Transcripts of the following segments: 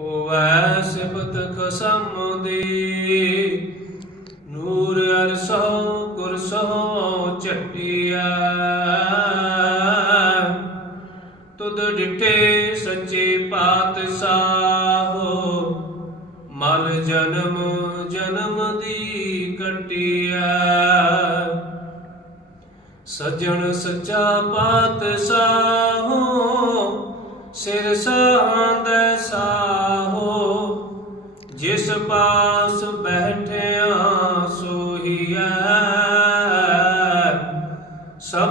ਹੋਵੈ ਸਿਫਤ ਖਸਮ ਦੀ। ਨੂਰ ਅਰਸੋ ਕੁਰਸੋ ਚਟਿਆ ਤੁਧ ਡਿਠੇ ਸੱਚੇ ਪਾਤਸ਼ਾਹੋ, ਮਲ ਜਨਮ ਜਨਮ ਦੀ ਕਟਿਆ ਸਜਣ ਸੱਚਾ ਪਾਤਸ਼ਾਹੋ, ਸਿਰ ਸਾਹੰਦ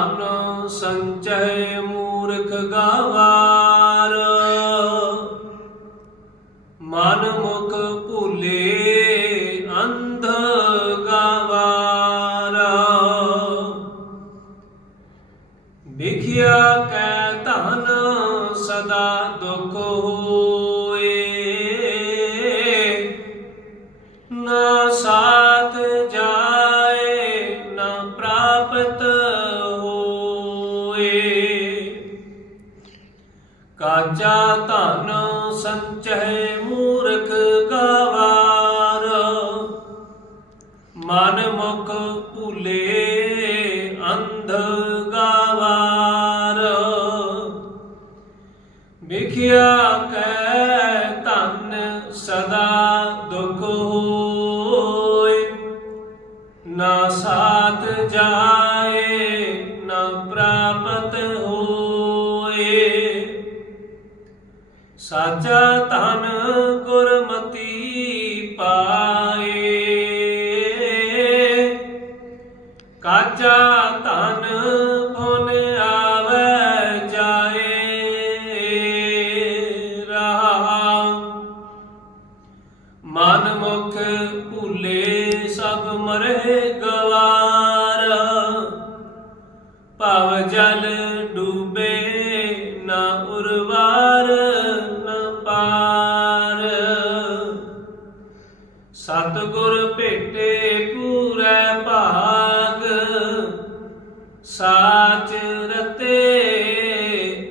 ਧਨ ਸੰਚੈ ਮੂਰਖ ਗਾਵਾਰ। ਮਨ ਮੁਖ ਭੂਲੇ ਅੰਧ ਗਾਵਾਰ। ਵਿਖਿਆ ਕੈ ਧਨ ਸਦਾ ਦੁਖ ਹੋਏ ਮਨ ਮੁਖ ਭੁਲੇ ਅੰਧ ਗਾਵਾਰ। ਵਿਖਿਆ ਕੈ ਧਨ ਸਦਾ ਦੁਖ ਹੋਏ। ਨਾ ਸਾਥ ਜਾਏ, ਨਾ ਪ੍ਰਾਪਤ ਹੋਏ। ਸਾਚਾ ਧਨ ਜਲ ਡੂਬੇ ਨਾ ਉਰਵਾਰ, ਨਾ ਪਾਰ। ਸਤਿਗੁਰ ਭੇਟੇ ਪੂਰੇ ਭਾਗ, ਸਾਚ ਰਤੇ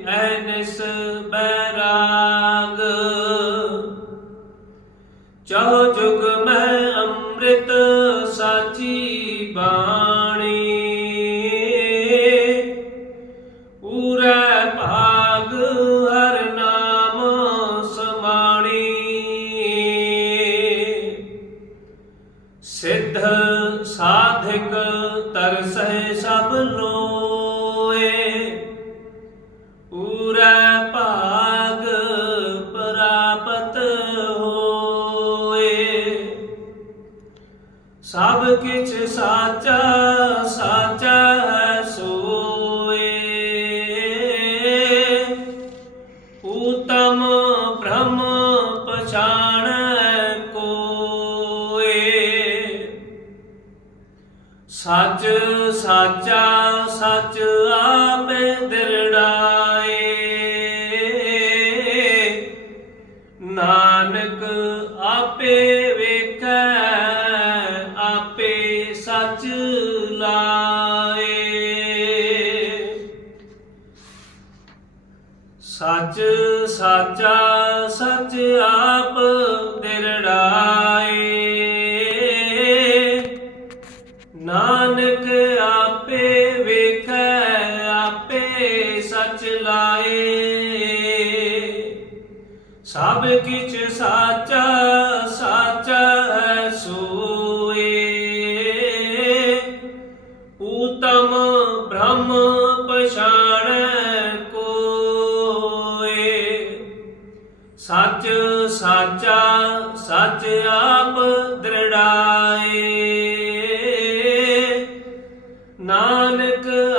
ਐਨਸ ਬੈਰਾਗ। ਚਾਹ ਜੁਗ ਮੈਂ ਅੰਮ੍ਰਿਤ ਸਾਚੀ ਸਾਧਿਕ ਤਰਸੈ ਸਭ ਲੋਏ। ਪੂਰਾ ਭਾਗ ਪ੍ਰਾਪਤ ਹੋਏ। ਸਭ ਕਿਛ ਸਾਚਾ ਸਾਚਾ ਹੈ ਸੱਚ ਸਾਚਾ ਸੱਚ ਆਪੇ ਦਿਰੜਾਏ। ਨਾਨਕ ਆਪੇ ਵੇਖੈ, ਆਪੇ ਸੱਚ ਲਾਏ। ਸੱਚ ਸਾਚਾ ਸੱਚ ਆਪ ਸਭ ਕਿਛ ਸਾਚਾ ਸਾਚਾ ਸੋਏ। ਉਤਮ ਬ੍ਰਹਮ ਪਛਾਣ ਕੋਏ। ਸੱਚ, ਸਾਚਾ, ਸੱਚ ਆਪ ਦ੍ਰਿੜਾਏ। ਨਾਨਕ